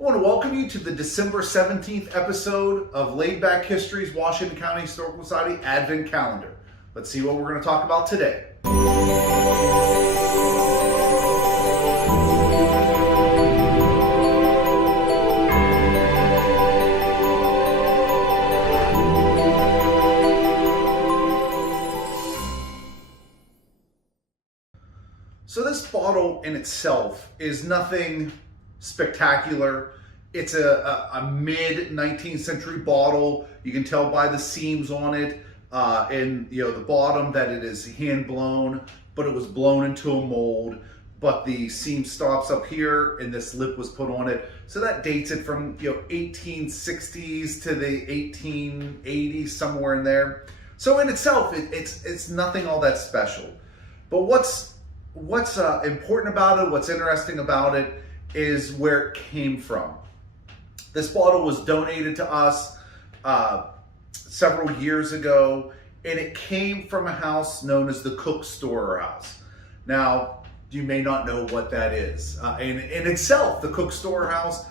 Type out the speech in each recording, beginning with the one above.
I want to welcome you to the December 17th episode of Laid Back History's Washington County Historical Society Advent Calendar. Let's see what we're going to talk about today. So this bottle in itself is nothing spectacular. It's a mid 19th century bottle. You can tell by the seams on it and the bottom that it is hand blown, but it was blown into a mold. But the seam stops up here, and this lip was put on it. So that dates it from 1860s to the 1880s, somewhere in there. So in itself, it's nothing all that special. But what's important about it, what's interesting about it, is where it came from. This bottle was donated to us several years ago, and it came from a house known as the Cook Storehouse. Now, you may not know what that is. In itself, the Cook Storehouse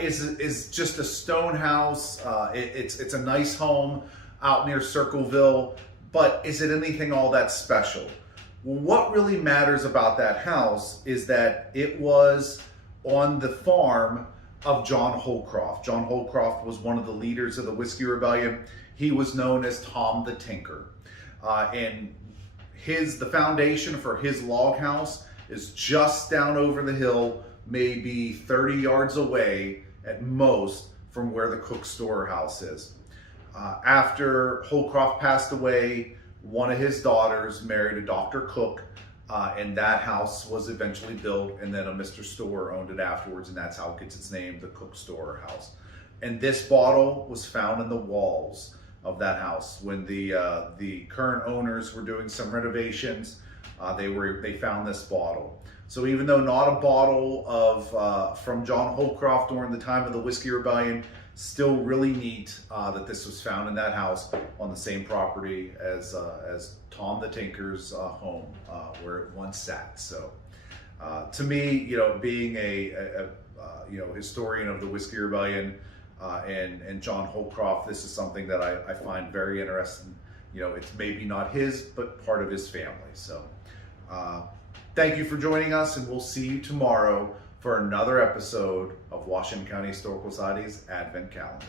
is just a stone house. It's a nice home out near Circleville, but is it anything all that special? Well, what really matters about that house is that it was on the farm of John Holcroft. John Holcroft was one of the leaders of the Whiskey Rebellion. He was known as Tom the Tinker. And the foundation for his log house is just down over the hill, maybe 30 yards away at most from where the Cook Storehouse is. After Holcroft passed away, one of his daughters married a Dr. Cook, and that house was eventually built, and then a Mr. Store owned it afterwards, and that's how it gets its name, the Cook Storehouse. And this bottle was found in the walls of that house. When the current owners were doing some renovations, they found this bottle. So even though not a bottle of from John Holcroft during the time of the Whiskey Rebellion, still really neat that this was found in that house on the same property as Tom the Tinker's home, where it once sat. So to me, being a historian of the Whiskey Rebellion and John Holcroft, this is something that I find very interesting. It's maybe not his, but part of his family. So thank you for joining us, and we'll see you tomorrow for another episode of Washington County Historical Society's Advent Calendar.